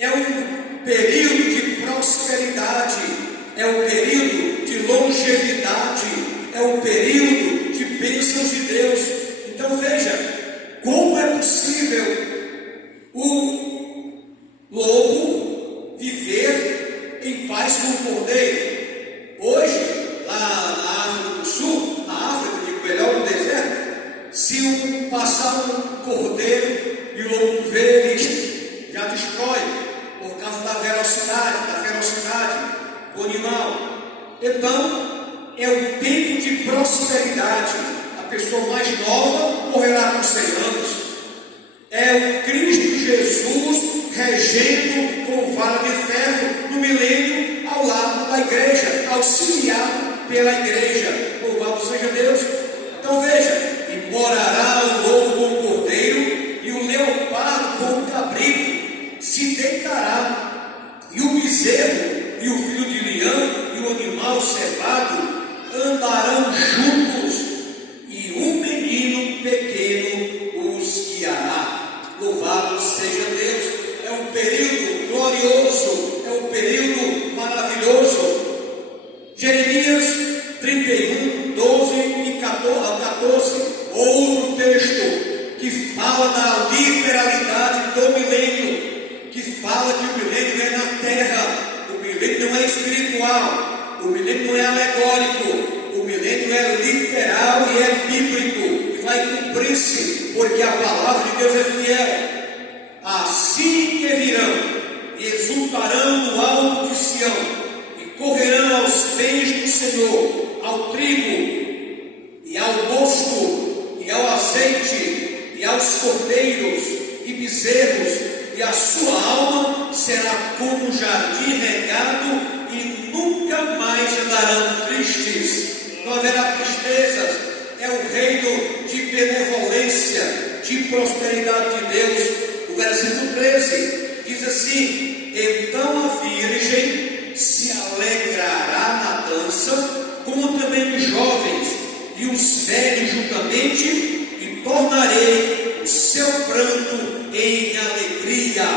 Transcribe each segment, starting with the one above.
é um período de prosperidade, é um período de longevidade, é um período de bênçãos de Deus. Então veja, como é possível o lobo viver em paz com o cordeiro? Hoje, lá na África do Sul, na África, digo melhor, no deserto, se passar um cordeiro e o lobo vê, ele já destrói, por causa da ferocidade do animal. Então, é um tempo de prosperidade. A pessoa mais nova morrerá com 100 anos. É o Cristo Jesus regendo com vara de ferro no milênio ao lado da igreja, auxiliado pela igreja. Louvado seja Deus. Então veja, e morará o lobo com o cordeiro e o leopardo com o cabrito, se deitará, e o bezerro e o filho de leão e o animal cevado andarão juntos, e um menino pequeno os guiará. Louvado seja Deus. É um período glorioso, é um período maravilhoso. Jeremias 31, 12 e 14, outro texto que fala da literalidade do milênio, que fala que o milênio é na terra. O milênio não é espiritual, o milênio não é alegórico, o milênio é literal e é bíblico, e vai cumprir-se, porque a palavra de Deus é fiel. Assim que virão, e exultarão no alto de Sião, e correrão aos bens do Senhor, ao trigo, e ao mosto, e ao azeite, e aos cordeiros, e bezerros, e a sua alma será como um jardim regado, e nunca mais andarão tristes. Não haverá tristezas. É o reino de benevolência, de prosperidade de Deus. O versículo 13 diz assim: então a virgem se alegrará na dança, como também os jovens e os velhos juntamente, e tornarei o seu pranto em alegria,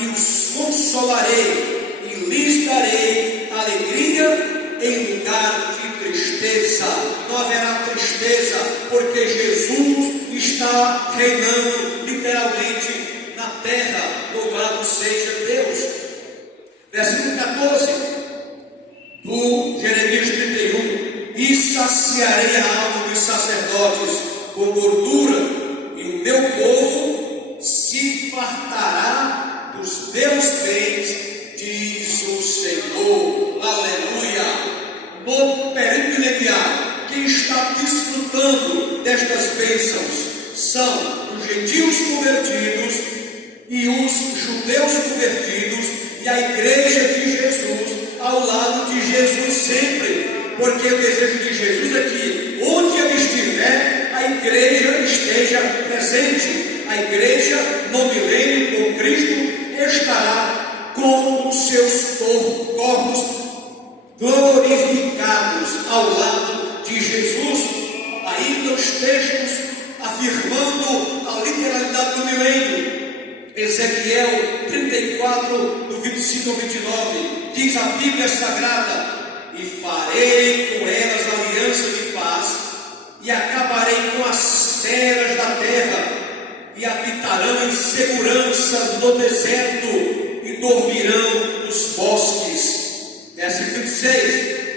e os consolarei, e lhes darei alegria em lugar de tristeza. Não haverá tristeza, porque Jesus está reinando literalmente na terra. Louvado seja Deus. Versículo 14 do Jeremias 31: e saciarei a alma dos sacerdotes com gordura, e o meu povo se fartará dos meus bens, diz o Senhor. Aleluia. No período milenial, quem está desfrutando destas bênçãos são os gentios convertidos e os judeus convertidos, e a igreja de Jesus ao lado de Jesus sempre, porque o desejo de Jesus é que onde ele estiver, a igreja esteja presente. A igreja no milênio com Cristo estará com os seus corpos glorificados ao lado de Jesus. Ainda os textos afirmando a literalidade do milênio. Ezequiel 34, do 25 ao 29, diz a Bíblia Sagrada: e farei com elas aliança de paz, e acabarei com as feras da terra, e habitarão em segurança no deserto, e dormirão nos bosques. Versículo 26: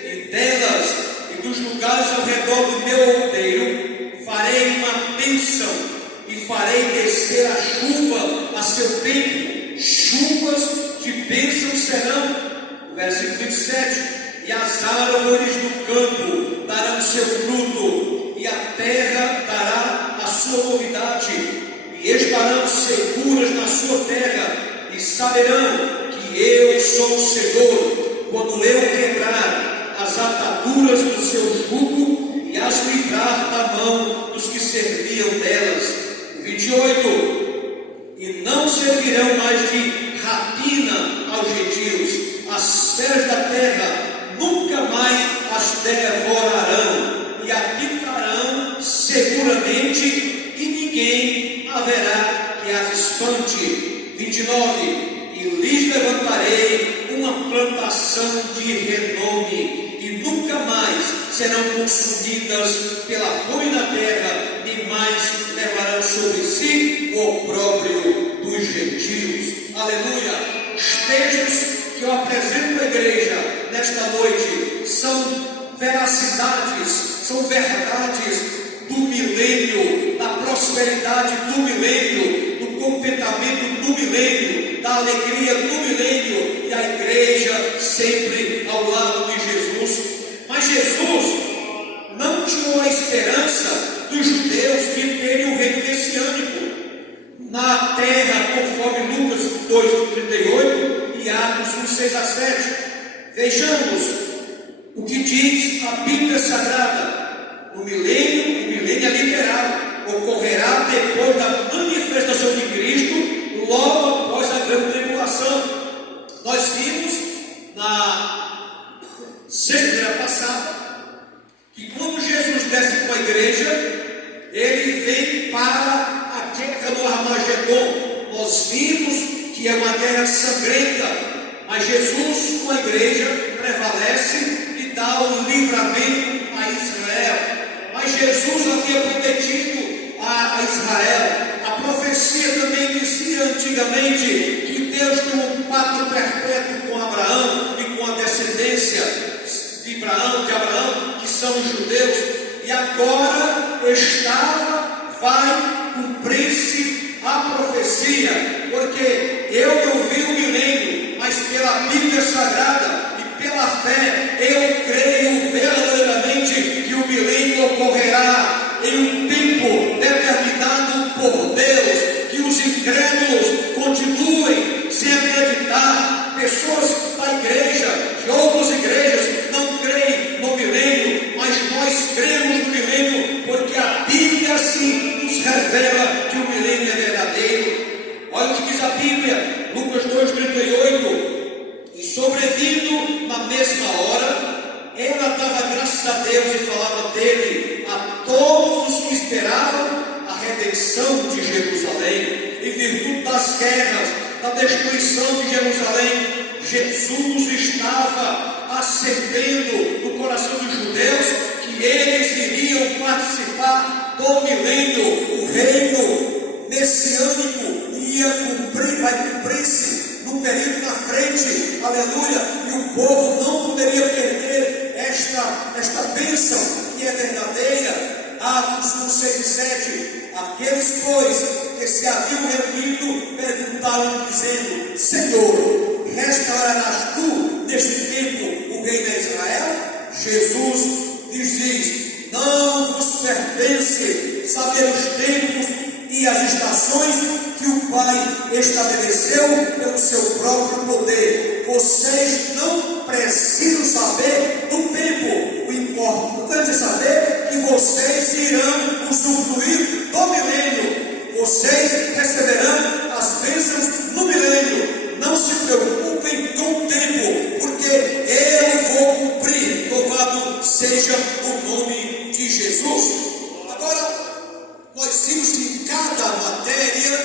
e delas e dos lugares ao redor do meu outeiro farei uma bênção, e farei descer a chuva a seu tempo, chuvas de bênção serão. Versículo 27: e as árvores do campo darão seu fruto, e a terra dará a sua novidade, e estarão seguras na sua terra, e saberão que eu sou o Senhor, quando eu quebrar as ataduras do seu jugo, e as livrar da mão dos que serviam delas. 28: e não servirão mais de rapina aos gentios, as feras da terra nunca mais as devorarão, e habitarão seguramente, e ninguém haverá que as espante. 29: e lhes levantarei uma plantação de renome, e nunca mais serão consumidas pela fome da terra, nem mais levarão sobre si o opróbrio dos gentios. Aleluia! Os textos que eu apresento à igreja nesta noite são veracidades, são verdades do milênio, da prosperidade do milênio, do contentamento do milênio, da alegria do milênio, e a igreja sempre ao lado de Jesus. Mas Jesus não tirou a esperança dos judeus de terem o reino messiânico na terra, conforme Lucas 2:38 e Atos 1:6-7. Vejamos o que diz a Bíblia Sagrada. O milênio é literal, ocorrerá depois da manifestação de Cristo, logo após a grande tribulação. Nós vimos na sexta-feira passada que quando Jesus desce com a igreja, ele vem para a guerra do Armagedon. Nós vimos que é uma guerra sangrenta, mas Jesus com a igreja prevalece e dá o livramento a Israel. Mas Jesus havia prometido a Israel. A profecia também dizia antigamente que Deus tem um pacto perpétuo com Abraão e com a descendência de Abraão, que são os judeus. E agora vai cumprir-se a profecia, porque eu não vi o milênio, mas pela Bíblia Sagrada e pela fé eu creio verdadeiramente que o milênio ocorrerá em um tempo determinado por Deus, que os incrédulos continuem sem acreditar. Pessoas da igreja, de outras igrejas, não creem no milênio, mas nós cremos no milênio, porque a Bíblia assim nos revela que o milênio é verdadeiro. Olha o que diz a Bíblia, Lucas 2:38, e sobrevindo na mesma hora, ela dava graças a Deus e falava dele a todos os que esperavam a redenção de Jerusalém. Em virtude das guerras, da destruição de Jerusalém, Jesus estava acendendo no coração dos judeus que eles iriam participar do milênio. O reino messiânico vai cumprir-se no período na frente, aleluia, e o povo não poderia perder esta bênção que é verdadeira. Atos 1:6-7. Aqueles, pois, que se haviam reunido, perguntaram, dizendo: Senhor, restaurarás tu neste tempo o reino de Israel? Jesus lhes diz: não vos pertence saber os tempos e as estações que o Pai estabeleceu pelo seu próprio poder. Vocês não precisam saber do tempo. O importante é saber que vocês irão usufruir do milênio. Vocês receberão as bênçãos no milênio. Não se preocupem com o tempo, porque eu vou cumprir. Louvado seja o nome de Jesus. Agora, nós vimos que em cada matéria,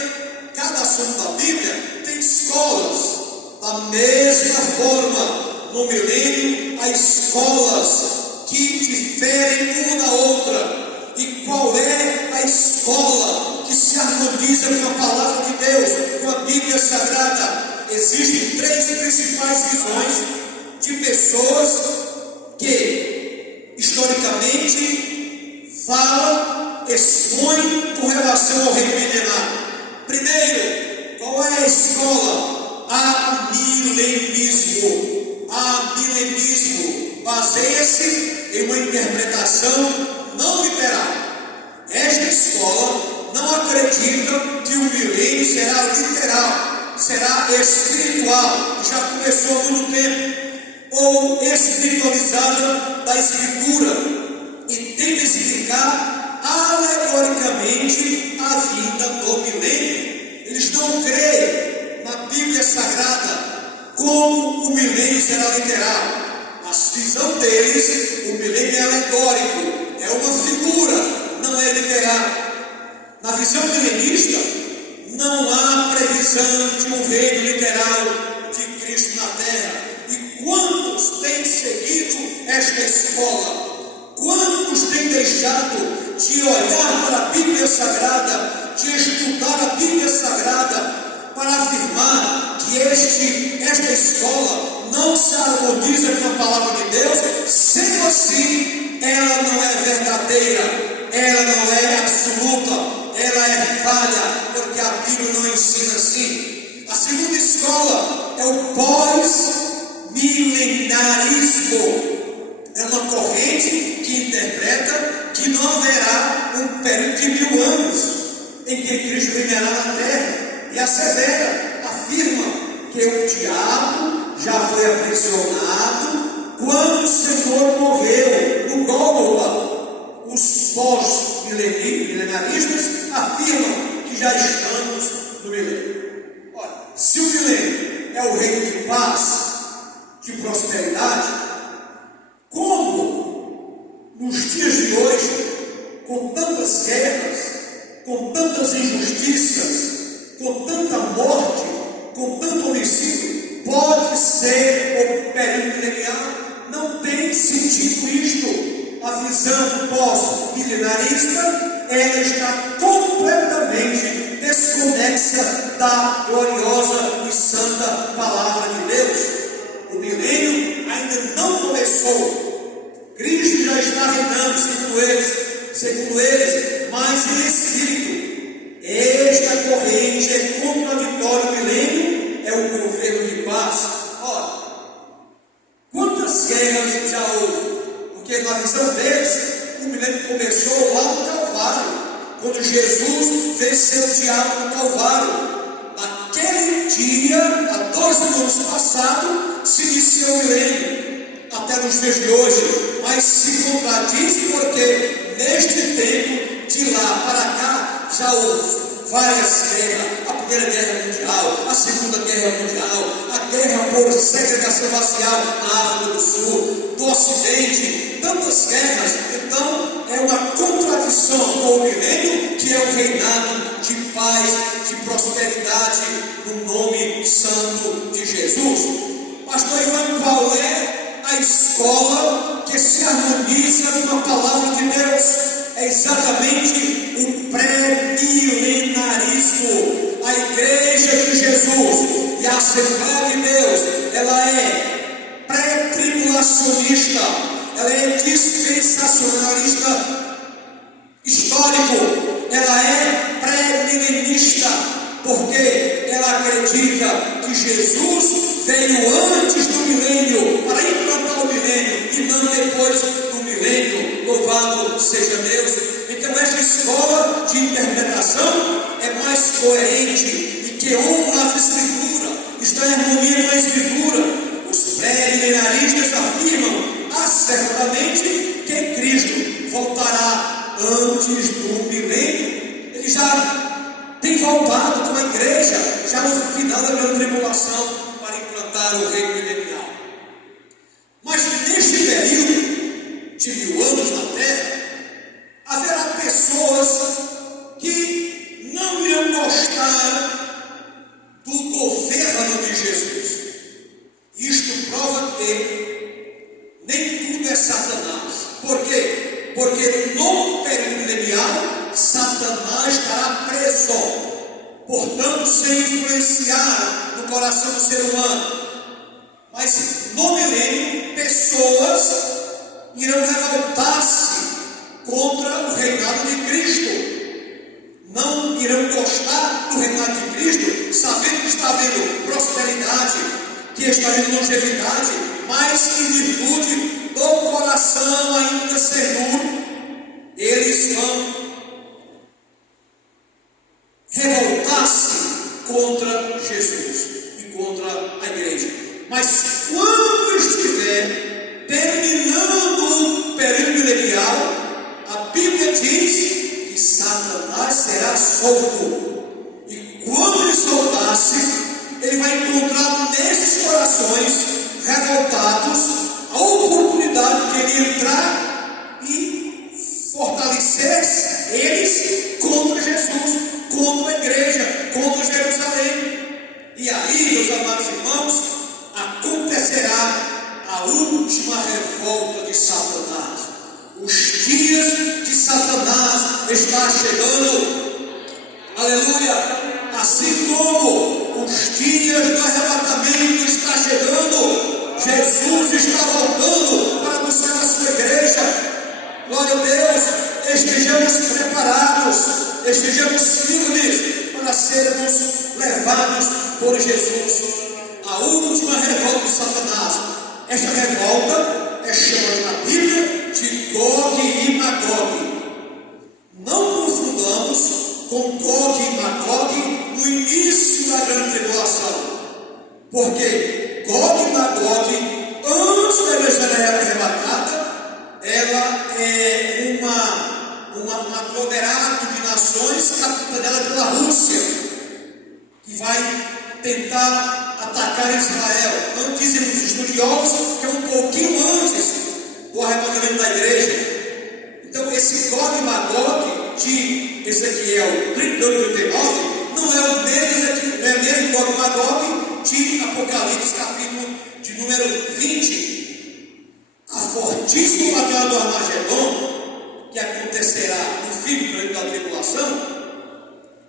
cada assunto da Bíblia tem escolas. Da mesma forma, no milênio, há escolas que diferem uma da outra. E qual é a escola que se harmoniza com a palavra de Deus, com a Bíblia Sagrada? Existem três principais visões de pessoas que, historicamente, falam, expõem com relação ao reino milenar. Primeiro, qual é a escola? Amilenismo. Amilenismo baseia-se em uma interpretação não literal. Esta escola não acredita que o milênio será literal, será espiritual, já começou há muito tempo, ou espiritualizada da Escritura, e tenta explicar alegoricamente a vinda do milênio. Eles não creem na Bíblia Sagrada como o milênio será literal. A visão deles, o milênio é alegórico, é uma figura, não é literal. Na visão milenista, não há previsão visão de um reino literal de Cristo na terra. E quantos têm seguido esta escola? Quantos têm deixado de olhar para a Bíblia Sagrada, de estudar a Bíblia Sagrada, para afirmar que esta escola não se harmoniza com a palavra de Deus? Sendo assim, ela não é verdadeira, ela não é absoluta, ela é falha, porque a Bíblia não ensina assim. A segunda escola é o pós-milenarismo. É uma corrente que interpreta que não haverá um período de 1000 anos em que Cristo reinará na terra. E assevera, afirma que o diabo já foi aprisionado quando o Senhor morreu no Gólgota. Os pós-milenaristas afirmam que já estamos no milênio. Olha, se o milênio é o reino de paz, de prosperidade, como nos dias de hoje, com tantas guerras, com tantas injustiças, com tanta morte, com tanto homicídio, pode ser o período milenial? Não tem sentido isto. A visão pós-milenarista, ela está completamente desconexa da gloriosa e santa palavra de Deus. O milênio ainda não começou. Cristo já está reinando, segundo eles, mas em espírito. Esta corrente é contraditória. O milênio é o governo de paz. Ora, quantas guerras já houve? Porque na visão deles, o milênio começou lá no Calvário, quando Jesus venceu o diabo no Calvário. Naquele dia, há 2000 anos passados, se iniciou o milênio, até nos dias de hoje. Mas se contradiz porque neste tempo, de lá para cá, já houve várias guerras. A Primeira Guerra Mundial, a Segunda Guerra Mundial, a guerra por segregação racial na África do Sul, do Ocidente, tantas guerras. Então é uma contradição com o milênio, que é o reinado de paz, de prosperidade, no nome santo de Jesus. Pastor Ivan, qual é a escola que se harmoniza com a palavra de Deus? É exatamente o pré-milenarismo. A igreja de Jesus e a Assembleia de Deus, ela é pré-tribulacionista, ela é dispensacionalista histórico, ela é pré-milenista, porque ela acredita que Jesus veio antes do milênio para implantar o milênio e não depois do milênio. Louvado seja Deus. Então essa escola de interpretação é mais coerente e que honra as Escrituras, está em harmonia com a Escritura. Os pré-milenaristas afirmam acertadamente que Cristo voltará antes do milênio. Ele já tem voltado com a igreja, já no final da grande tribulação, para implantar o reino milenial. Mas neste período de 1000 anos na terra, haverá pessoas que não irão gostar do governo de Jesus. Isto prova que nem tudo é Satanás. Por quê? Porque no período milenial, Satanás estará preso, portanto, sem influenciar no coração do ser humano. Mas no milênio, pessoas irão revoltar-se contra o reinado de Cristo. Não irão gostar do reinado de Cristo, sabendo que está havendo prosperidade, que está havendo longevidade, mas em virtude do coração ainda ser duro, eles vão revoltar-se contra Jesus e contra a igreja. Mas quando estiver terminando o período milenial, a Bíblia diz que Satanás será solto. E quando ele soltar-se, ele vai encontrar nesses corações revoltados a oportunidade de ele entrar e fortalecer eles contra Jesus, contra a igreja, contra Jerusalém. aí, meus amados irmãos, acontecerá a última revolta de Satanás. Os dias de Satanás estão chegando. Aleluia! Assim como os dias do arrebatamento estão chegando, Jesus está voltando para buscar a sua igreja. Glória a Deus! Estejamos preparados, estejamos firmes para sermos levados por Jesus. A última revolta de Satanás. Esta revolta é chamada na Bíblia de Gog e Magog. Não confundamos com Gog e Magog no início da grande tribulação. Porque Gog e Magog, antes da igreja ser arrebatada, ela é um aglomerado de nações capitaneada pela Rússia, que vai tentar atacar Israel. Não dizem os estudiosos que é um pouquinho antes do arrebatamento da igreja. Então esse Gog e Magog de Ezequiel 38, 39 não é o mesmo Gog e Magog de Apocalipse capítulo de número 20. A fortíssima batalha do Armagedon, que acontecerá no fim do período da tribulação,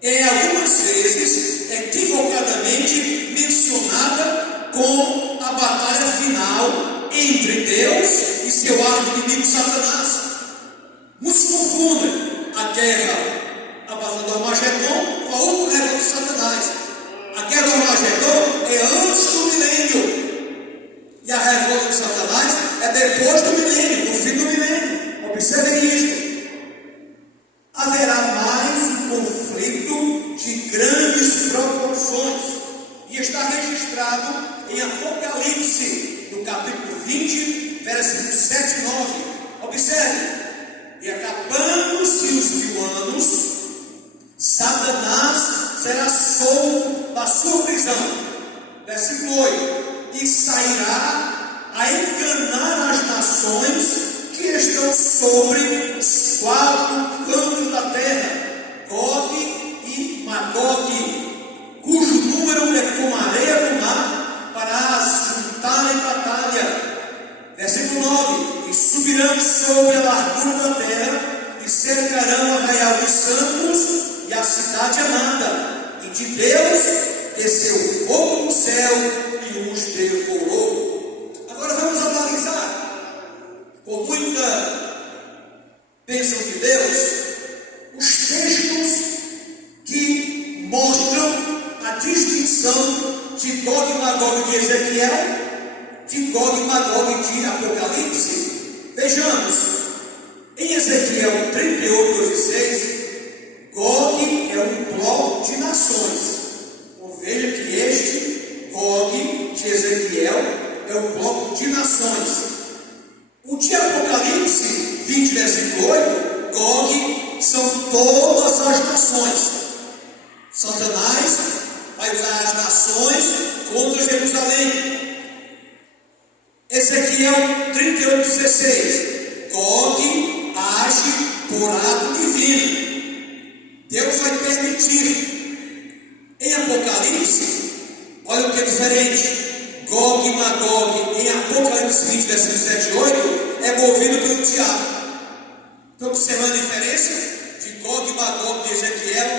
é algumas vezes equivocadamente mencionada com a batalha final entre Deus e seu arqui-inimigo Satanás. Muitos confundem a batalha do Armagedon com a outra revolta de Satanás. A guerra do Armagedon é antes do milênio, e a revolta de Satanás é depois do milênio, no fim do milênio. Observem isto. Haverá mais um conflito de grandes proporções, e está registrado em Apocalipse, no capítulo 20, versículos 7 e 9. Observe: e acabando-se os 1000 anos, Satanás será solto da sua prisão. Versículo 8: e sairá a enganar as nações que estão sobre os 4 cantos da terra, Gog e Magog, cujo número é como a areia do mar, para as juntar em batalha. Versículo 9: e subirão sobre a largura da terra, e cercarão o arraial dos santos e a cidade amada, e de Deus desceu fogo do céu e os devorou. Agora vamos analisar com muita bênção de Deus os textos que mostram a distinção de Gog e Magog de Ezequiel, de Gog e Magog de Apocalipse. Vejamos, em Ezequiel 38, 2 e 6, Gog é um bloco de nações. Veja que este Gog de Ezequiel é um bloco de nações. O de Apocalipse 20, versículo 8, Gog são todas as nações. Satanás vai usar as nações contra Jerusalém. Ezequiel 38, 16, Gog age por ato divino. Deus vai permitir. Em Apocalipse, olha o que é diferente. Gog e Magog, em Apocalipse 20, versículos 7 e 8, é movido pelo diabo. Estão observando a diferença de Gog e Magog de Ezequiel,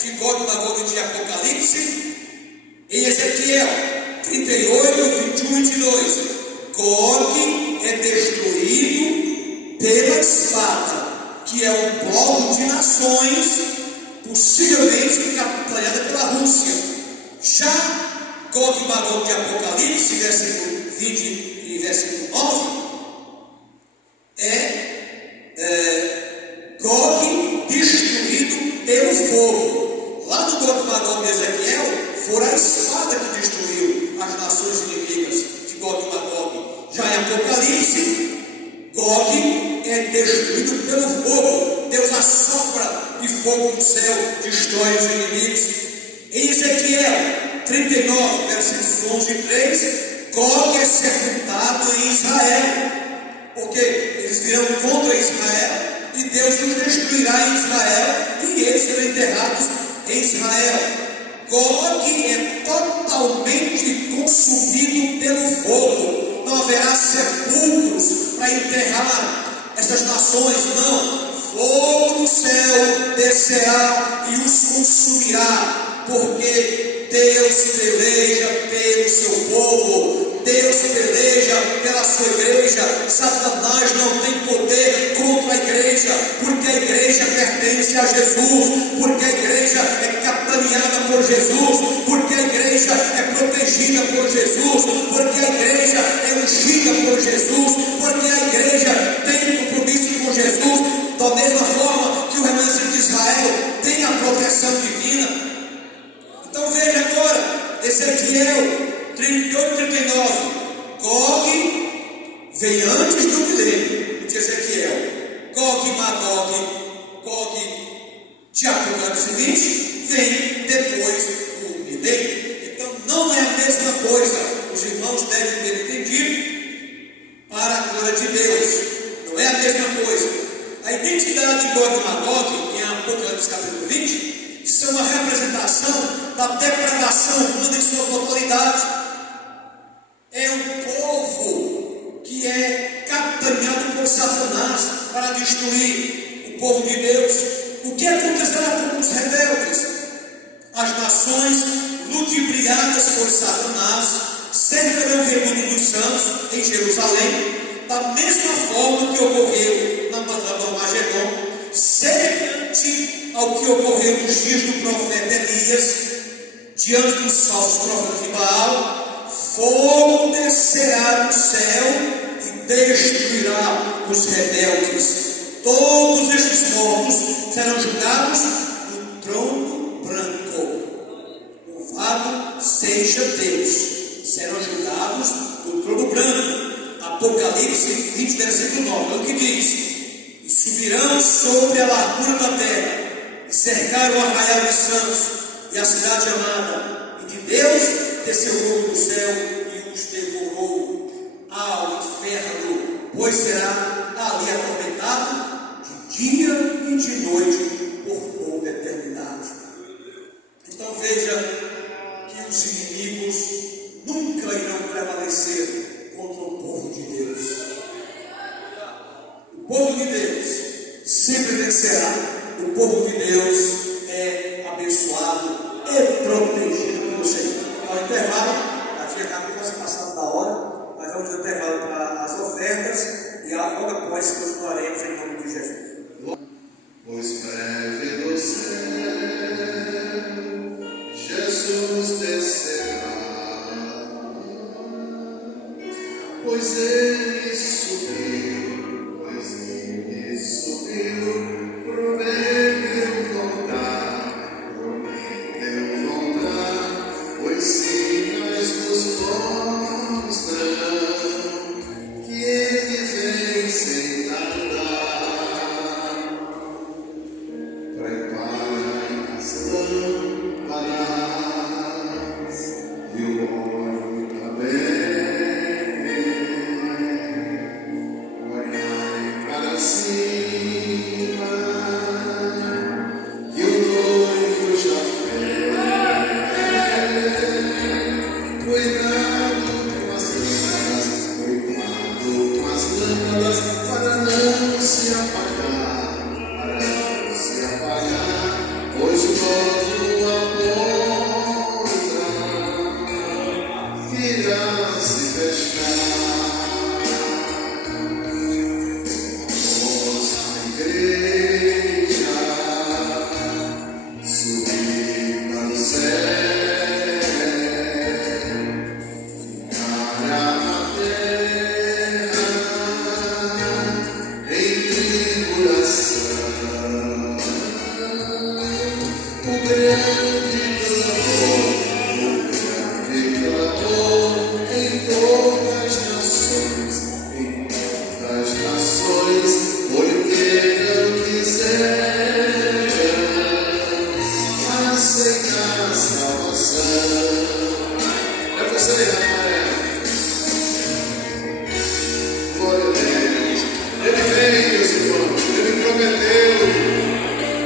de Gog e Magog de Apocalipse? Em Ezequiel 38, 21 e 22, Gog é destruído pela espada, que é um bloco de nações, possivelmente capitaneada pela Rússia. Já Gog e Magog de Apocalipse, versículo 20 e versículo 9, Gog destruído pelo fogo. Lá no Gog e Magog de Ezequiel, foi a espada que destruiu as nações inimigas de Gog e Magog. Já em Apocalipse, Gog é destruído pelo fogo. Deus assopra e fogo do céu destrói os inimigos. Em Ezequiel 39, versículos 11 e 3, Gog é sepultado em Israel, porque eles virão contra Israel e Deus os destruirá em Israel, e eles serão enterrados em Israel. Gog é totalmente consumido pelo fogo. Não haverá sepulcros para enterrar essas nações, não. Fogo do céu descerá e os consumirá, porque Deus peleja pelo seu povo, Deus peleja pela sua igreja. Satanás não tem poder contra a igreja, porque a igreja pertence a Jesus, porque a igreja é capitaneada por Jesus, porque a igreja é protegida por Jesus, porque a igreja é ungida por Jesus, porque a igreja tem compromisso com Jesus. Da mesma forma que o remanescente de Israel tem a proteção divina. Então veja agora, Ezequiel 38, 39. Gog vem antes do milênio de Ezequiel. Gog e Magog, Gog de Apocalipse 20, vem depois do milênio. Então não é a mesma coisa. Os irmãos devem ter entendido, para a glória de Deus. Não é a mesma coisa. A identidade de Gog e Magog, em Apocalipse capítulo 20, isso é uma representação da depravação humana em sua totalidade. É um povo que é capitaneado por Satanás para destruir o povo de Deus. O que acontecerá com os rebeldes? As nações ludibriadas por Satanás cercarão o rebanho dos santos em Jerusalém, da mesma forma que ocorreu na batalha do Armagedon, semelhante ao que ocorreu nos dias do profeta Elias, diante dos falsos profetas de Baal. Fogo descerá do céu e destruirá os rebeldes. Todos estes mortos serão julgados do trono branco. Louvado seja Deus. Serão julgados do trono branco. Apocalipse 20, versículo 9, é o que diz: e subirão sobre a largura da terra, e cercaram o arraial dos santos e a cidade amada, e de Deus desceu fogo do céu e os devorou ao inferno, pois será ali atormentado de dia e de noite por toda a eternidade. Então veja que os inimigos nunca irão prevalecer contra o povo de Deus. O povo de Deus sempre vencerá. O povo de Deus é abençoado e protegido pelo Senhor. Ao intervalo, já tinha quase passado da hora, mas vamos ao intervalo para as ofertas e logo após continuaremos em nome de Jesus. Pois breve do céu Jesus descerá, pois ele subiu, prometeu voltar, pois sinais nos mostram que ele vem sem tardar. Preparem as lâmpadas e o óleo também.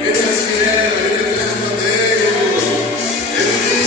Ele é fiel, ele é verdadeiro, ele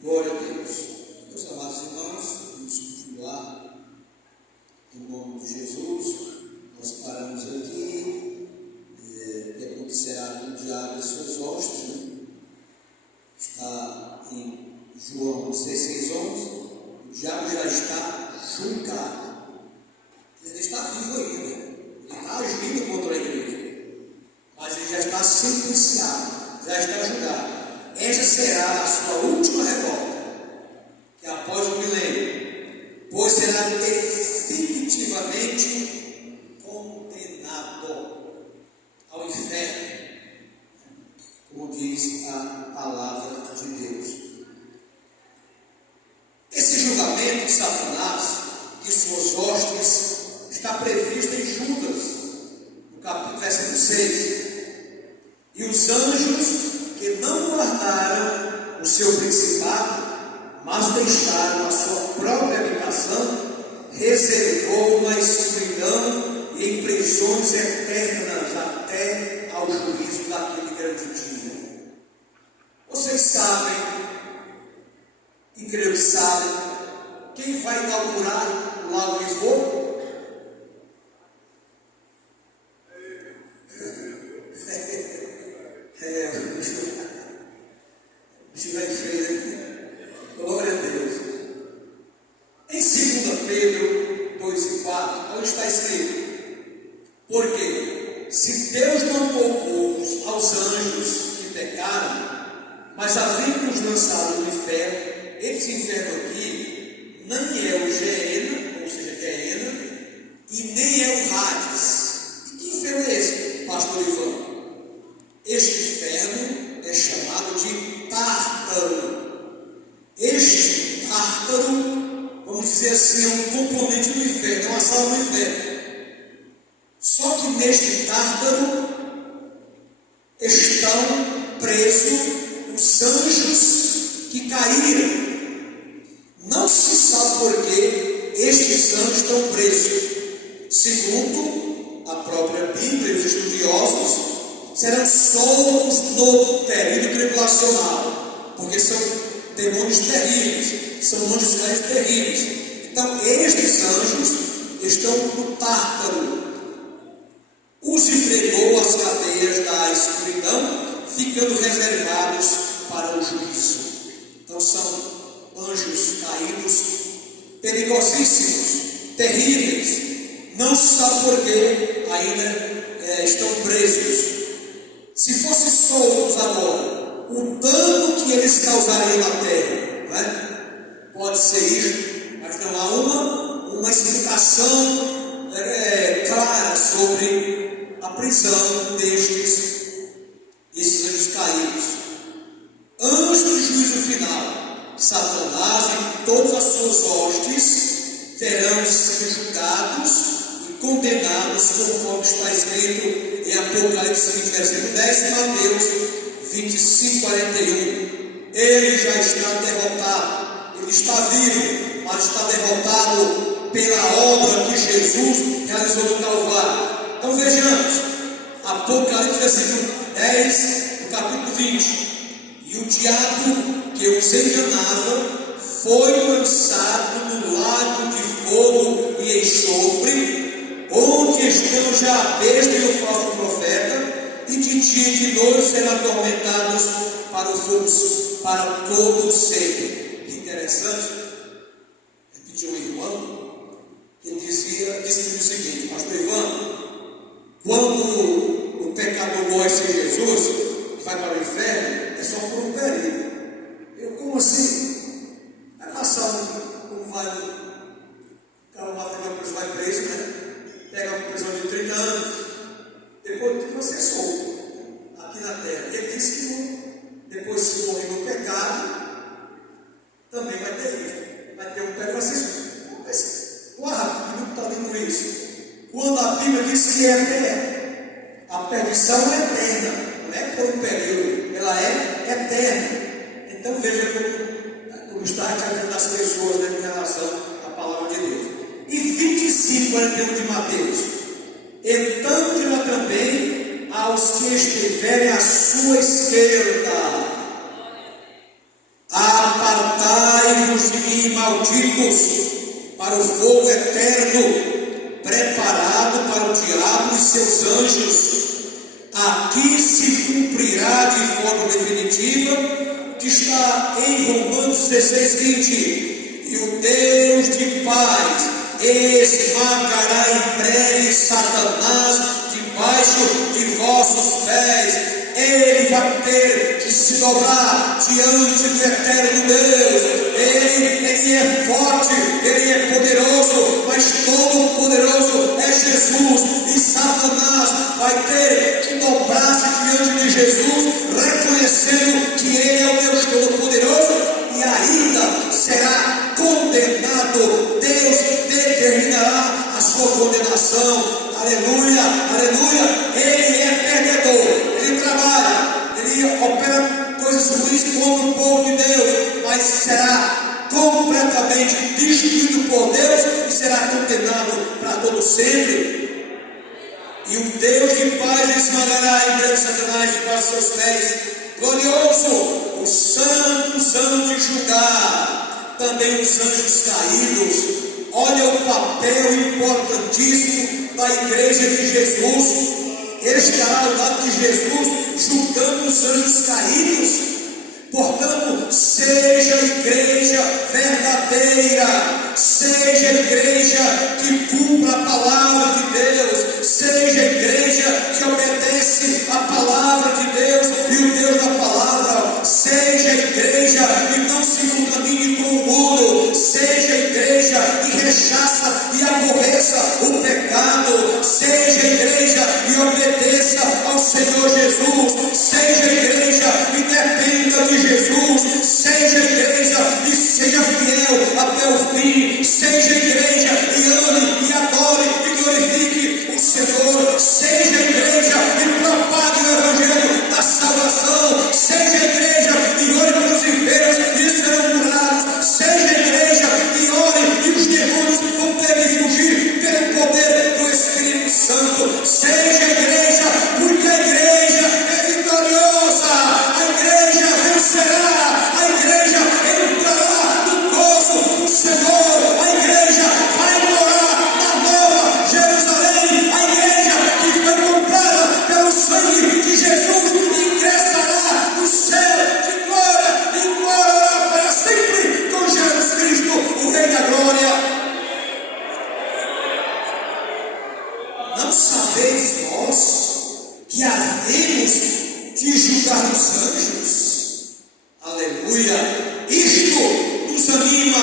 Glória a Deus. Meus amados irmãos, vamos continuar em nome de Jesus. Nós paramos aqui, que acontecerá no diabo e suas hostes, né? Está em João 16, 11. O diabo já está julgado. Ele está vivo ainda. Ele está agindo contra a igreja. Mas ele já está sentenciado, já está julgado. Essa será a sua última revolta, que após o milênio, pois será definitivamente condenado ao inferno, como diz a palavra de Deus. Esse julgamento de Satanás e suas hostes está previsto em Judas, no capítulo 6. E os anjos que não guardaram o seu principado, mas deixaram a sua própria habitação, reservou na escuridão e em prisões eternas até ao juízo daquele grande dia. Vocês sabem, e creio que sabem, quem vai inaugurar o Lago de Fogo? Estiver feio, glória a Deus. Em 2 Pedro 2,15, Então está escrito. Porque se Deus não poupou aos anjos que pecaram, mas havendo os lançado no inferno, esse inferno aqui nem é o Geena, ou seja, Geena, e nem é o Hades. E que inferno é esse, pastor Ivan? Este inferno é chamado de Tártaro. Este Tártaro, vamos dizer assim, é um componente do inferno, é uma sala do inferno. Só que neste Tártaro estão presos os anjos que caíram. Não se sabe por que estes anjos estão presos. Segundo a própria Bíblia e os estudiosos, serão soltos no período tribulacional, porque são demônios terríveis, são anjos caídos terríveis. Então, estes anjos estão no Tártaro. Os entregou às cadeias da escuridão, ficando reservados para o juízo. Então, são anjos caídos, perigosíssimos, terríveis. Não se sabe por que ainda estão presos. Se fossem soltos agora, o dano que eles causariam na terra, não é? Pode ser isso, mas não há uma explicação clara sobre a prisão esses anjos caídos. Antes do juízo final, Satanás e todas as suas hostes terão sido julgados e condenados, conforme está escrito em Apocalipse 20, versículo 10 e Mateus 25, 41. Ele já está derrotado, ele está vivo, mas está derrotado pela obra que Jesus realizou no Calvário. Então vejamos, Apocalipse versículo 10, do capítulo 20. E o diabo que os enganava foi lançado no lago de fogo e enxofre, onde estão já a besta e o falso profeta, e de dia e de noite serão atormentados para o fogo, para todo sempre. Interessante, pediu um irmão, ele disse o seguinte: pastor Ivan, quando o pecador morre sem Jesus, vai para o inferno, é só por um período. Eu, como assim? Vai passar como vai o cara vai preso, né? Pega uma prisão de 30 anos, depois você é solto aqui na terra. Ele disse que depois, se morrer no pecado, também vai ter isso. Vai ter um pecado, vai ser solto. Mas, claro, que não está lendo isso. Quando a Bíblia diz que é eterna, a perdição é eterna, não é por um período, ela é eterna. Então veja como está a cabeça das pessoas, né, em relação à palavra de Deus. E 25, 41 de Mateus: então dirá também aos que estiverem à sua esquerda: apartai-vos de mim, malditos, para o fogo eterno, preparado para o diabo e seus anjos. Aqui se cumprirá de forma definitiva o que está em Romanos 16, 20. E o Deus de paz esmagará em breve Satanás debaixo de vossos pés. Ele vai ter que se dobrar diante do eterno Deus. Ele é forte, ele é poderoso, mas todo poderoso é Jesus. E Satanás vai ter que dobrar-se diante de Jesus, reconhecendo que ele é o Deus Todo-Poderoso, e ainda será condenado. Deus determinará a sua condenação. Aleluia, aleluia. Ele é perdedor, ele trabalha, ele opera coisas ruins contra o povo de Deus, mas será completamente destruído por Deus e será condenado para todo sempre. E o Deus de paz esmagará em breve Satanás debaixo dos seus pés. Glorioso, os santos hão de julgar também os anjos caídos. Olha o papel importantíssimo da igreja de Jesus. Ele estará ao lado de Jesus, julgando os anjos caídos. Portanto, seja a igreja verdadeira, seja a igreja que cumpra a palavra não sabeis vós que havemos de julgar os anjos? Aleluia! Isto nos anima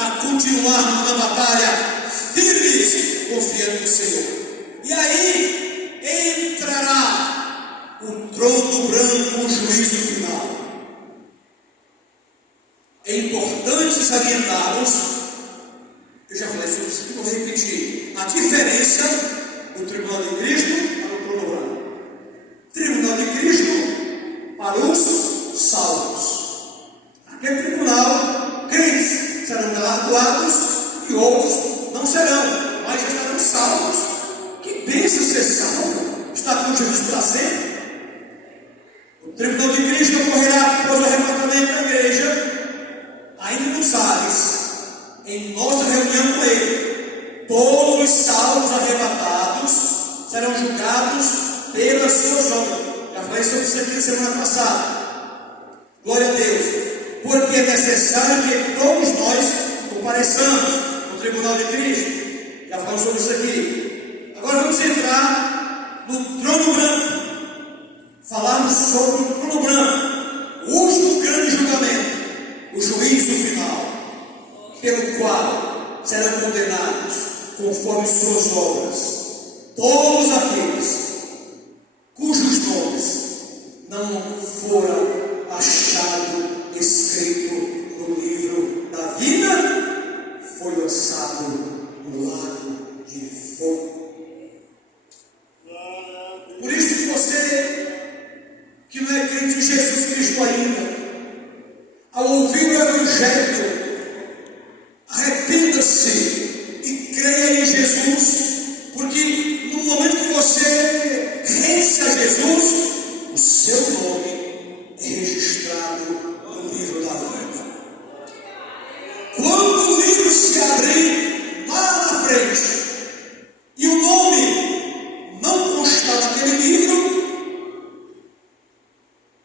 a continuarmos na batalha, firmes, confiando no Senhor. E aí entrará o trono branco, o juízo final. É importante salientarmos, eu já falei sobre isso, vou repetir, a diferença do tribunal de Cristo para o trono branco. Tribunal de Cristo para os salvos. Aquele tribunal, crentes serão galardoados e outros não serão, mas já estarão salvos. Que pensa ser salvo? Está com Jesus para sempre? O tribunal de Cristo ocorrerá após o arrebatamento da igreja, ainda nos ares, em nossa reunião com Ele. Todos os salvos arrebatados serão julgados pelas suas obras. Já falei sobre isso aqui na semana passada. Glória a Deus. Porque é necessário que todos nós compareçamos no tribunal de Cristo. Já falamos sobre isso aqui. Agora vamos entrar no trono branco. Falarmos sobre o trono branco, o último grande julgamento, o juízo final, pelo qual serão condenados conforme suas obras todos aqueles cujos nomes não foram achados escrito no livro da vida, foi lançado no lago de fogo. Por isso que você que não é crente em Jesus Cristo ainda, ao ouvir o Evangelho, arrependa-se e creia em Jesus, porque no momento que você rende a Jesus, o seu nome é registrado no livro da vida. Quando o livro se abrir lá na frente e o nome não constar naquele livro,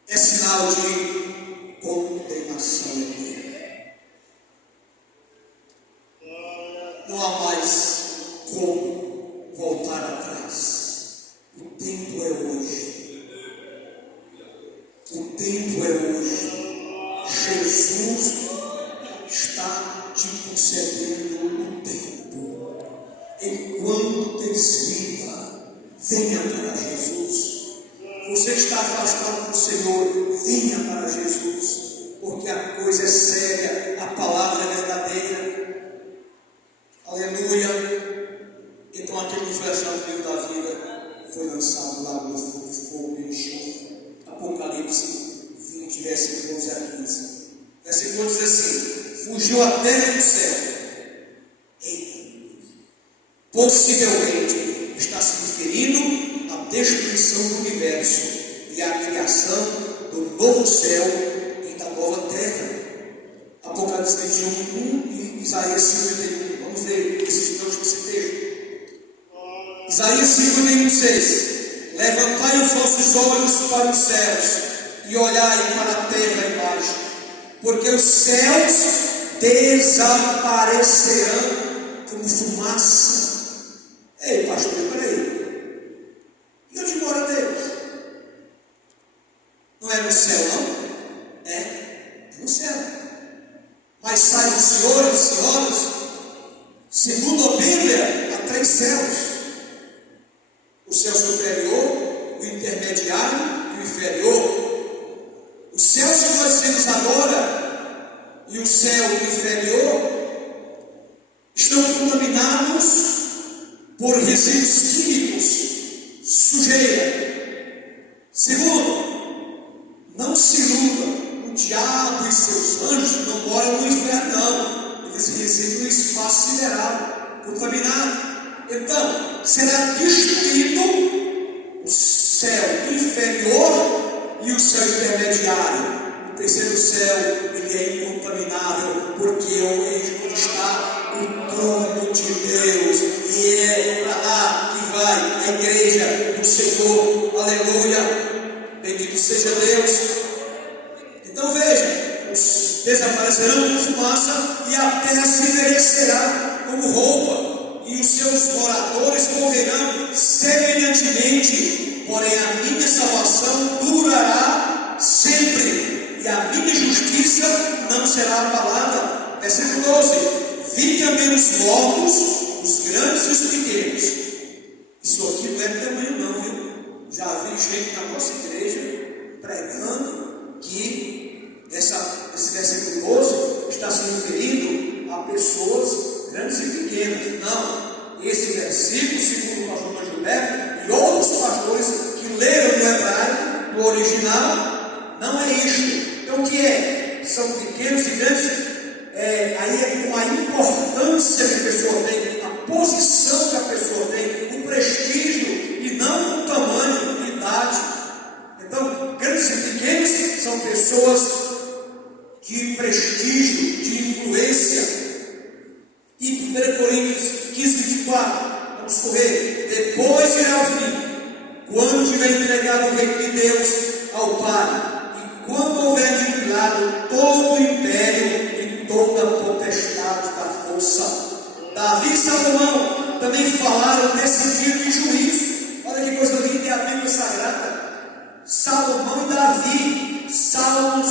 é sinal de condenação eterna. Não há mais como voltar atrás. O tempo é hoje. O tempo é hoje. Jesus está te concedendo o tempo. Enquanto tens vida, venha para Jesus. Você está afastado do Senhor, venha para Jesus, porque a coisa é séria, a palavra é verdadeira. Aleluia. Então aquele que foi achado no livro da vida foi lançado lá no fogo e enxofre. Apocalipse 20, versículo 11 a 15. Versículo 11 diz assim: fugiu a terra e o céu. Possivelmente está se referindo à destruição do universo e à criação do novo céu e da nova terra. Apocalipse 21, 1 e Isaías 51. Vamos ver esses dois que citei. Isaías 51, 6. Levantai os vossos olhos para os céus e olhai para a terra embaixo, porque os céus desaparecerão como fumaça. Ei, pastor, peraí. E onde mora Deus? Não é no céu, não? É no céu. Mas saem os senhores e senhoras, segundo a Bíblia, há 3 céus: o céu superior, o intermediário e o inferior. Os céus que nós vemos agora e o céu inferior estão contaminados por resíduos químicos, sujeira. Segundo, não se iluda, o diabo e seus anjos não moram no inferno, não. Eles residem no espaço sideral, contaminado. Então, será destruído o céu inferior e o céu intermediário. O terceiro céu, ele é incontaminável, porque é onde está o trono de Deus, e é para lá que vai a igreja do Senhor. Aleluia, bendito seja Deus. Então veja, desaparecerão como fumaça, e a terra se envelhecerá como roupa, e os seus moradores morrerão semelhantemente, porém a minha salvação durará sempre, e a minha justiça não será abalada. Versículo 12: vi também os mortos, os grandes e os pequenos. Isso aqui não é tamanho não, viu? Já vi gente na nossa igreja pregando que esse versículo 12 está se referindo a pessoas grandes e pequenas. Não, esse versículo, segundo o pastor Gilberto e outros pastores que leram no hebraico, no original, não é isto. Então o que é? São pequenos e grandes. Aí é com a importância que a pessoa tem, a posição que a pessoa tem, o prestígio, e não o tamanho, a idade. Então, grandes e pequenos são pessoas de prestígio, de influência. E 1 Coríntios 15, 24, vamos correr. Depois virá o fim, quando tiver entregado o reino de Deus ao Pai, e quando houver aniquilado todo o império e toda a potestade da força. Davi e Salomão também falaram desse dia de juízo. Olha que coisa linda, é a Bíblia Sagrada. Salomão e Davi, Salmos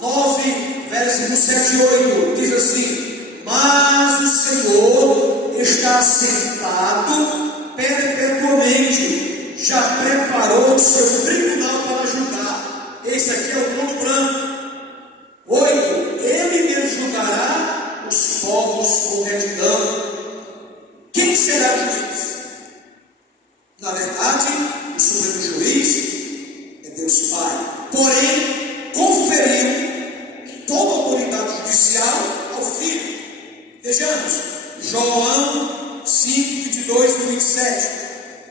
9, versículos 7 e 8, diz assim: mas o Senhor está assentado perpetuamente, já preparou o seu tribunal para julgar. Esse aqui é o trono branco. 8. Ele mesmo julgará os povos com retidão. Quem será o juiz? Na verdade, o supremo juiz é Deus Pai. Porém, conferiu toda a autoridade judicial ao Filho. Vejamos, João 5, 22 e 27.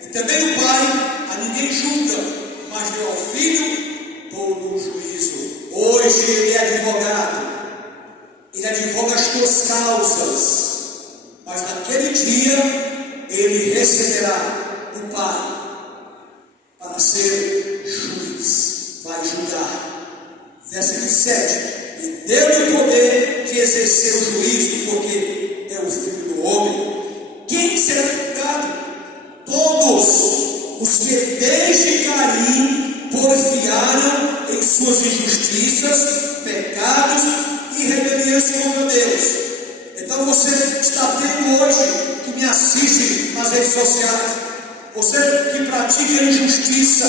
E também o Pai a ninguém julga, mas deu ao Filho todo o juízo. Hoje ele é advogado, ele advoga as tuas causas, mas naquele dia ele receberá do Pai para ser juiz, vai julgar. Versículo 7: e deu-lhe o poder de exercer o juízo, porque é o Filho do Homem. Quem será julgado? Todos os que desde Caim porfiaram em suas injustiças, pecados e rebeliões contra Deus. Então você está tendo hoje, que me assiste nas redes sociais, você que pratica injustiça,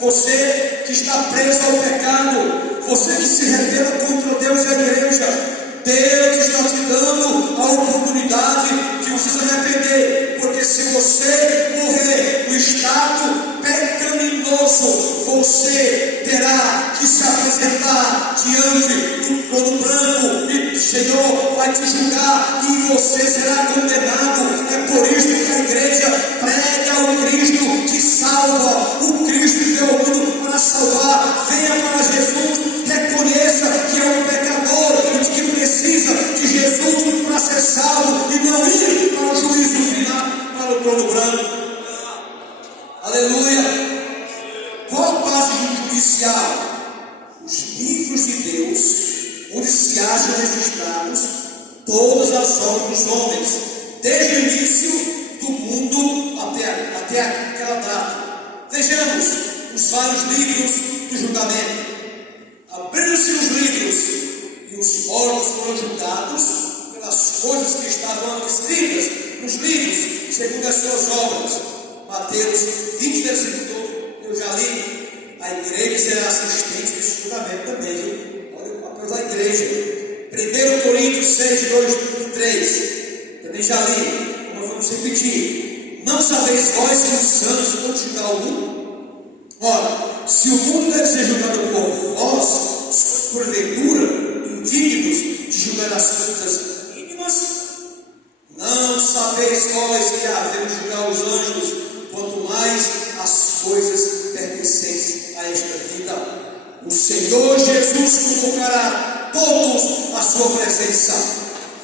você que está preso ao pecado, você que se rebela contra Deus e a igreja, Deus está te dando a oportunidade de você se arrepender, porque se você morrer no estado pecaminoso, você terá que se apresentar diante do trono branco e o Senhor vai te julgar e você será condenado. É por isso que a igreja prega o Cristo que salva, o Cristo que veio ao mundo para salvar. Venha para Jesus, reconheça que é um pecador e que precisa de Jesus para ser salvo e não ir para o juízo final, para o trono branco. Aleluia! Qual a base judicial? Os livros de Deus, onde se acham registrados todas as obras dos homens, desde o início do mundo até aquela data. Vejamos os vários livros do julgamento. Abriram-se os livros e os mortos foram julgados pelas coisas que estavam escritas nos livros, segundo as suas obras. Mateus 20, versículo 12. Eu já li. A igreja será assistente desse julgamento também, viu? Olha o papel da igreja. 1 Coríntios 6, 2 e 3. Também já li. Mas vamos repetir. Não sabeis vós que os santos vão julgar o mundo? Ora, se o mundo deve ser julgado por vós, porventura, indignos de julgar as coisas mínimas, não sabeis vós que havemos de julgar os anjos, quanto mais as coisas pertencentes a esta vida. O Senhor Jesus convocará todos à sua presença,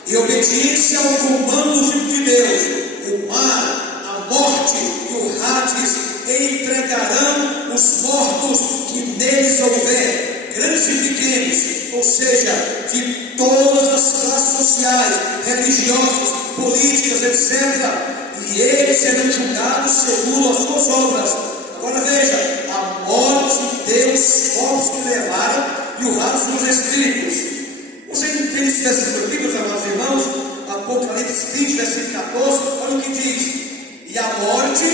em obediência ao comando do Filho de Deus. O mar, a morte e o Hades entregarão os mortos que neles houver, grandes e pequenos, ou seja, de todas as classes sociais, religiosas, políticas, etc. e eles serão julgados segundo as suas obras. Agora veja, a morte deu os corpos que levaram e o rato dos espíritos. Você entende esse versículo aqui, meus amados irmãos? Apocalipse 20, versículo 14, olha o que diz: e a morte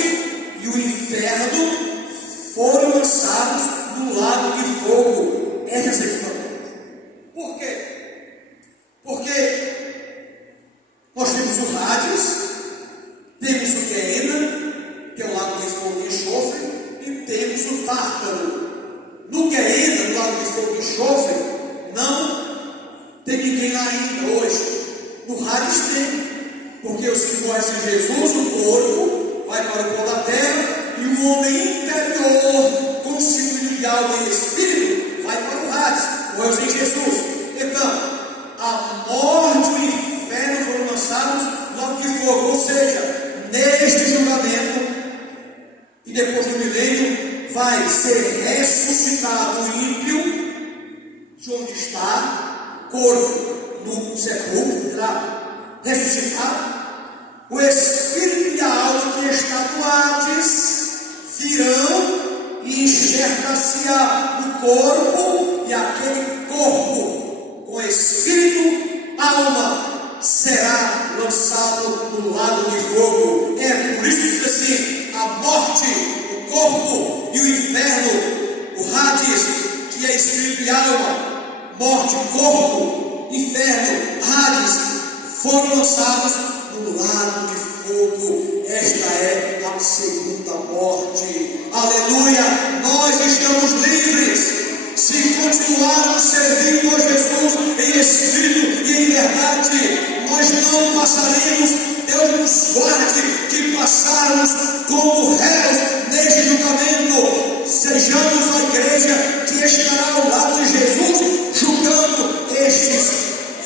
e o inferno foram lançados no lago de fogo. Essa é a segunda morte. Por quê? Porque nós temos o Hades, temos o Gehenna, que é o lago de fogo e enxofre, e temos o Tártaro. No Gehenna, no lago de fogo e enxofre, não tem ninguém lá ainda hoje. No Hades tem, porque os que morrem sem Jesus, o corpo vai para o pó da terra, e o homem interior, constituído de alma e espírito, vai para o Hades, morreu sem Jesus. Então, a morte e o inferno foram lançados no lago de fogo, ou seja, neste julgamento, e depois do milênio, vai ser ressuscitado o ímpio, de onde está, corpo no sepulcro, será ressuscitado. O espírito e a alma que está no Hades virão e enxergar-se-á no corpo, e aquele corpo com espírito, alma, será lançado no lago de fogo. É por isso que diz assim: a morte, o corpo e o inferno, o Hades, que é espírito e alma, morte, corpo, inferno, Hades, foram lançados no lago de fogo. Esta é a segunda morte. Aleluia! Nós estamos livres se continuarmos servindo a Jesus em espírito e em verdade. Nós não passaremos, Deus nos guarde, de passarmos como réus neste julgamento. Sejamos a igreja que estará ao lado de Jesus, julgando estes.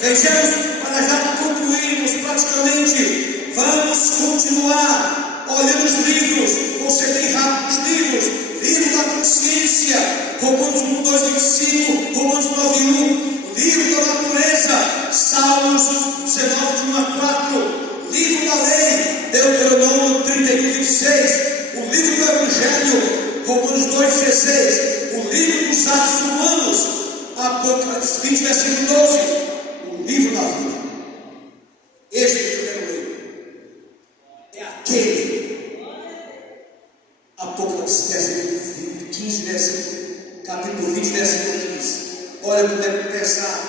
Vejamos, para já concluirmos praticamente, vamos continuar olhando os livros. Você tem rápido os livros: livro da consciência, Romanos 1, 2, 25, Romanos 9, 1, livro da natureza, Salmos 19, de 1 a 4, livro da lei, Deuteronômio 31, 26, o livro do Evangelho, Romanos 2, 16, o livro dos Atos Humanos, Apocalipse 20, versículo 12, o livro da vida. Este que eu quero ler é aquele, Apocalipse 15, capítulo 20, versículo 15. Olha como é pesado.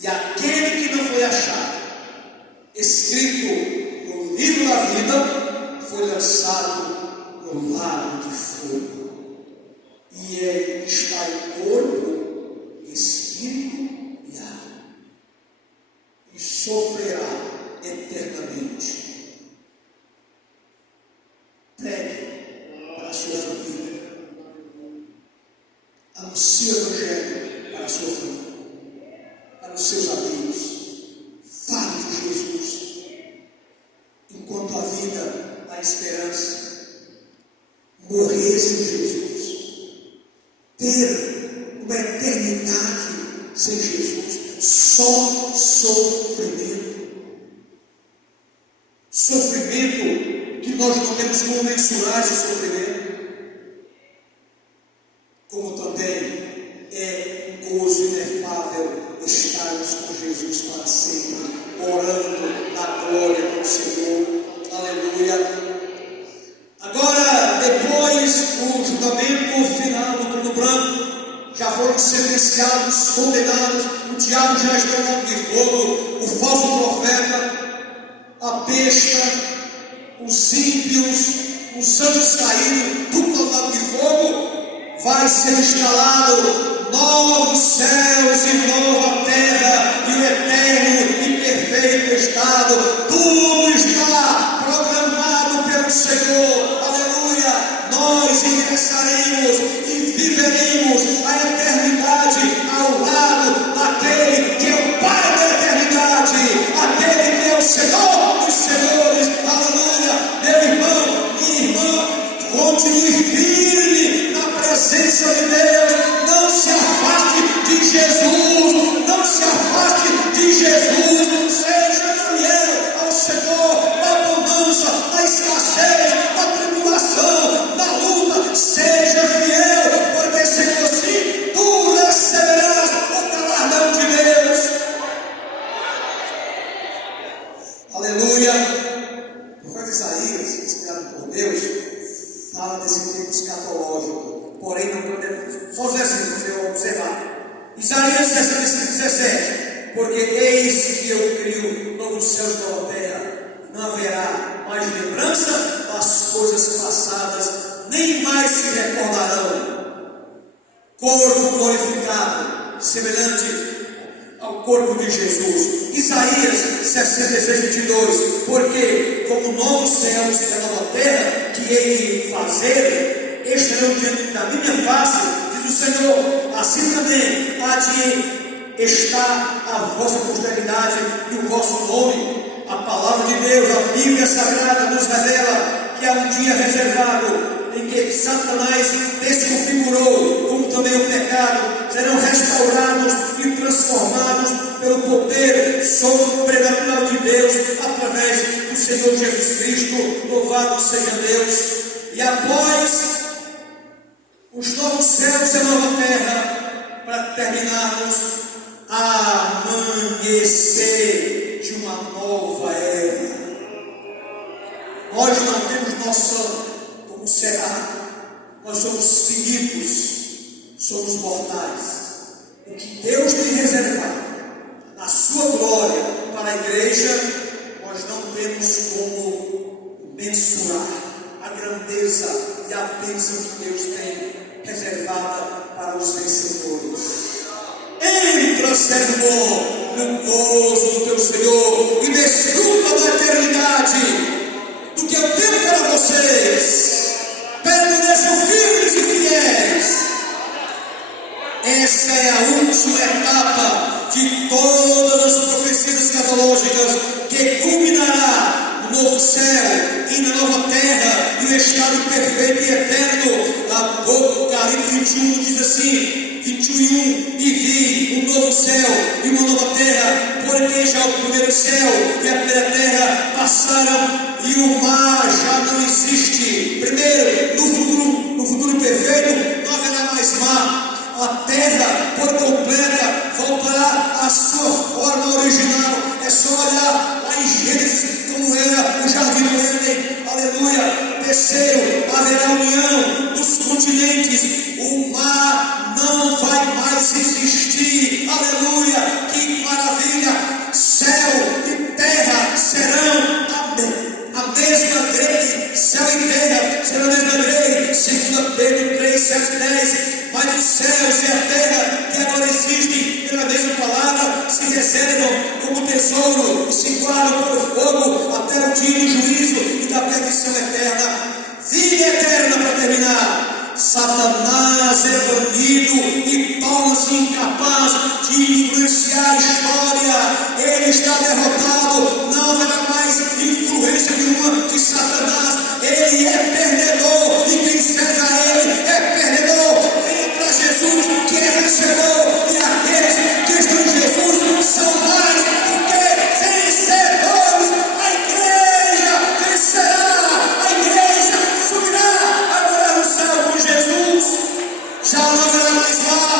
E aquele que não foi achado escrito no livro da vida foi lançado no lago de fogo. E ele está em corpo, espírito e alma, e sofrerá eternamente. Pregue para a sua família, anuncie o Evangelho para a sua família, para os seus amigos. Fale de Jesus. Enquanto a vida, a esperança, morrer sem Jesus, ter uma eternidade sem Jesus, só sofrimento. Sofrimento que nós não temos como mensurar esse sofrimento. Como também é um gozo inefável estarmos com Jesus para sempre, orando na glória do Senhor. Aleluia. Agora, depois do julgamento final do trono branco, já foram sentenciados, condenados, o diabo já está no lago de fogo, o falso profeta, a besta, os ímpios, os anjos caídos, tudo no lago de fogo. Vai ser instalado novos céus e nova terra, e o eterno e perfeito estado. Tudo está programado pelo Senhor. Aleluia! Nós ingressaremos e viveremos a eternidade ao lado daquele que é o Pai da eternidade, aquele que é o Senhor dos senhores. Aleluia! Meu irmão, minha irmã, continue firme na presença de Deus. Não se afaste de Jesus, não se afaste de Jesus. Seja fiel ao Senhor, na abundância fala desse tempo escatológico, porém não podemos. Só dizer assim, você observar. Isaías 65:17, porque eis que eu crio novos céus e nova terra, não haverá mais lembrança das coisas passadas, nem mais se recordarão. Corpo glorificado, semelhante ao corpo de Jesus. Isaías 66:22, porque como novos céus e nova terra que hei de fazer, estarão diante da minha face, diz o Senhor, assim também há de estar a vossa posteridade e o vosso nome. A palavra de Deus, a Bíblia Sagrada nos revela que há um dia reservado em que Satanás desconfigurou, como também o pecado, serão restaurados e transformados pelo poder sobrenatural de Deus, através do Senhor Jesus Cristo. Louvado seja Deus. E após os novos céus e a nova terra, para terminarmos, amanhecer de uma nova era. Nós não temos noção como será. Nós somos finitos, somos mortais. O que Deus tem reservado na sua glória para a igreja, nós não temos como mensurar a grandeza e a bênção que Deus tem reservada para os vencedores. Entra, servo, no gozo do teu Senhor e desfruta da eternidade, do que eu tenho para vocês. Permaneçam firmes e fiéis. Essa é a última etapa de todas as profecias escatológicas, que culminará no novo céu e na nova terra e o estado perfeito e eterno. Apocalipse 21 diz assim, 21, e vi um novo céu e uma nova terra, porque já o primeiro céu e a primeira terra passaram e o mar já não existe. Primeiro, no futuro perfeito, não haverá mais mar. A terra por completa voltará à sua forma original. É só olhar lá em Gênesis como era o jardim do Éden. Aleluia. Terceiro, haverá união dos continentes. O mar não vai mais existir. Aleluia. Que maravilha. Céu e terra serão a mesma grade. Céu e terra serão a mesma grade. 2 Pedro 3, 7, 10. Mas os céus e a terra que agora existem pela mesma palavra se reservam como tesouro e se guardam para o fogo até o dia do juízo e da perdição eterna. Vida eterna para terminar. Satanás é banido e torna-se incapaz de influenciar a história. Ele está derrotado, não haverá mais influência nenhuma de Satanás. Ele é perdedor e quem serve a ele é perdedor. Venha para Jesus, que é vencedor, e aqueles que estão em Jesus são mais do que vencedores. A igreja vencerá, a igreja subirá agora no céu com Jesus. Já não haverá mais mar,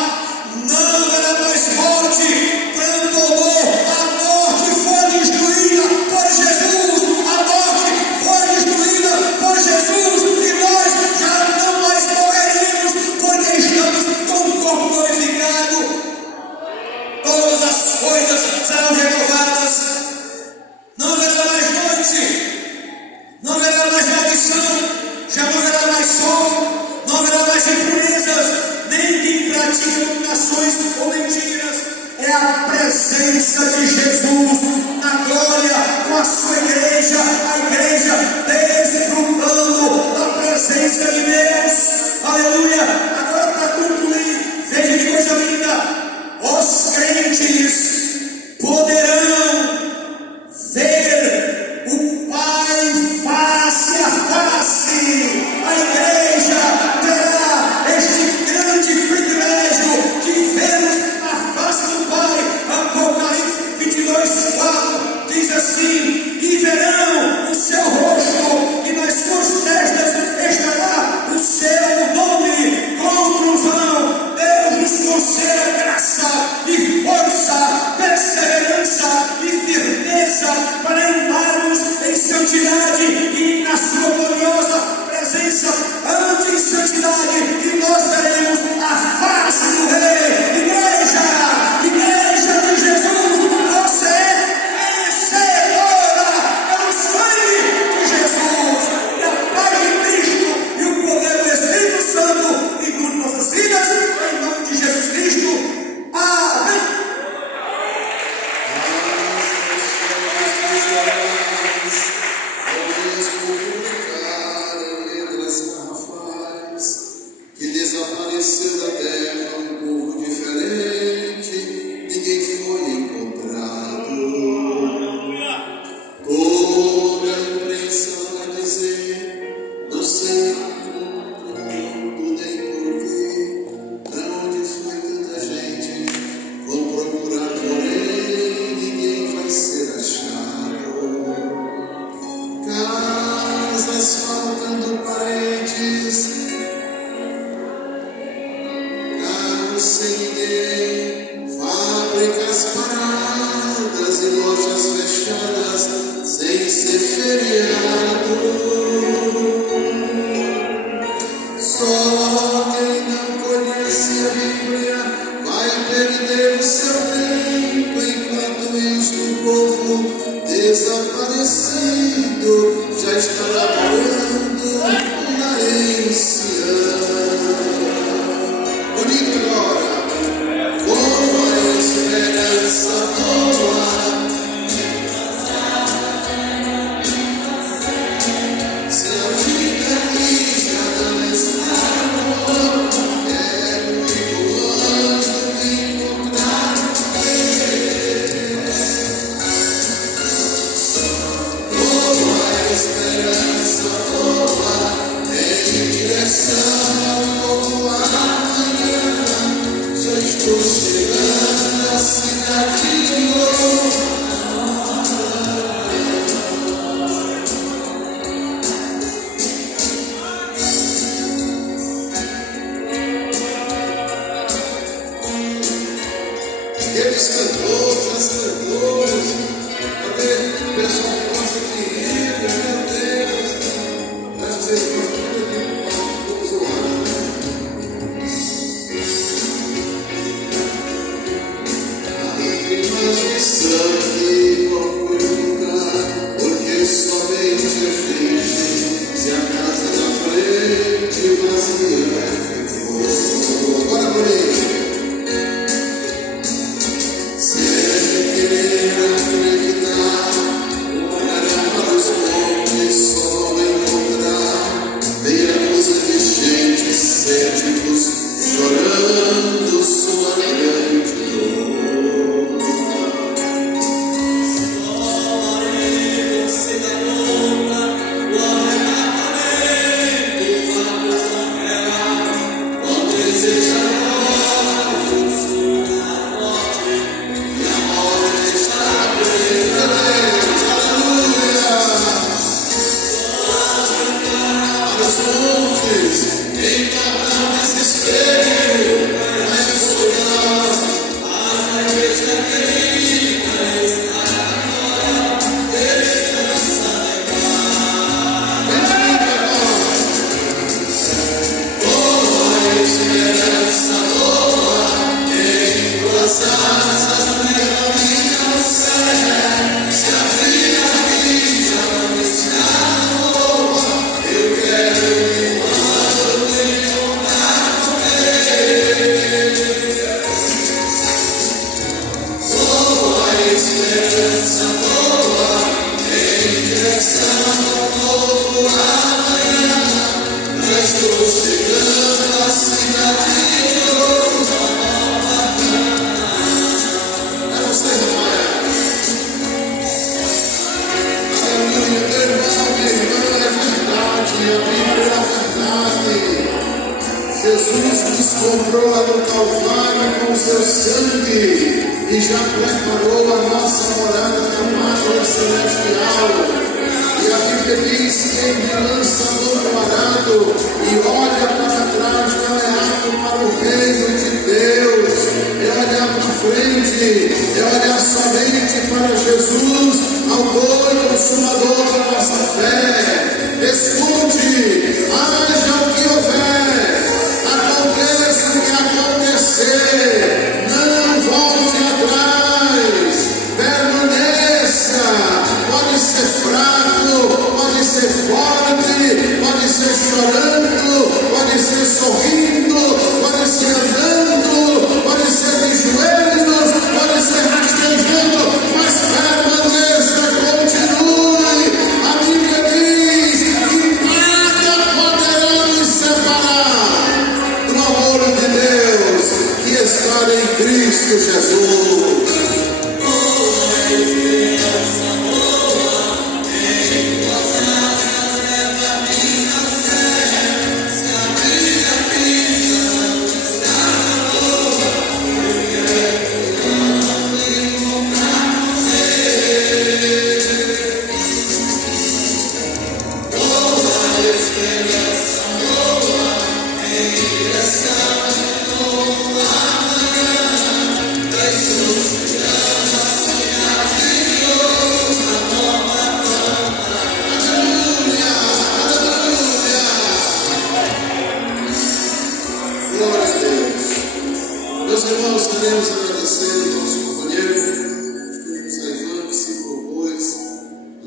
não haverá mais morte, tanto horror, a morte foi destruída por Jesus.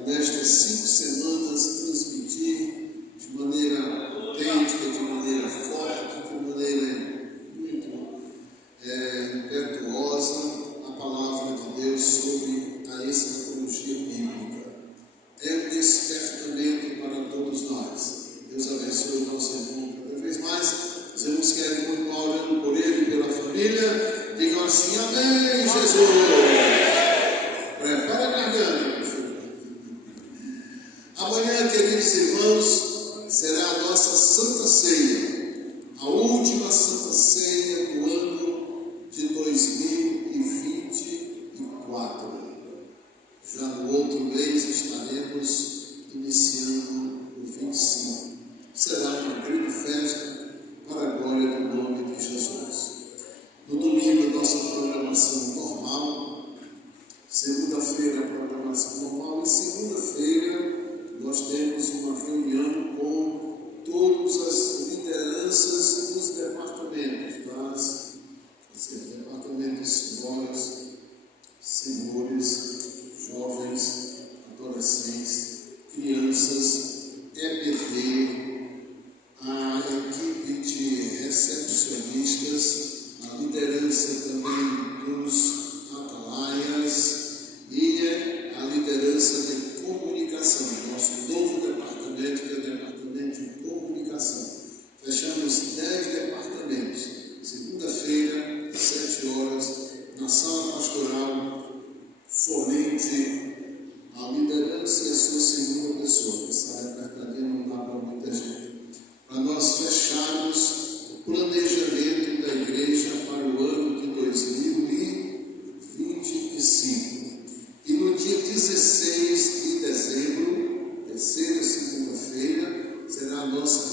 Nestas 5 semanas transmitir abençoe o nosso irmão cada vez mais. Os irmãos querem continuar orando por ele e pela família. Digam assim, amém, Jesus. Prepara a garganta. Amanhã, queridos irmãos, será a nossa Santa Ceia, a última Santa Ceia do ano de 2024. Já no outro mês estaremos iniciando o 25. Será uma grande festa para a glória do nome de Jesus. No domingo, nossa programação normal. Segunda-feira, programação normal. E segunda-feira, nós temos uma reunião com todas as lideranças dos departamentos, departamentos senhoras, senhores, jovens, adolescentes, crianças, EBD, a equipe de recepcionistas, a liderança também dos atalaias e a liderança de comunicação, nosso novo departamento, que é o departamento de comunicação. Fechamos 10 departamentos. Segunda-feira, 7 horas, na sala pastoral, somente a liderança e a sua segunda pessoa. Essa departamento não dá para muita gente. Para nós fecharmos o planejamento da igreja para o ano de 2025. E no dia 16 de dezembro, terceira segunda-feira, será a nossa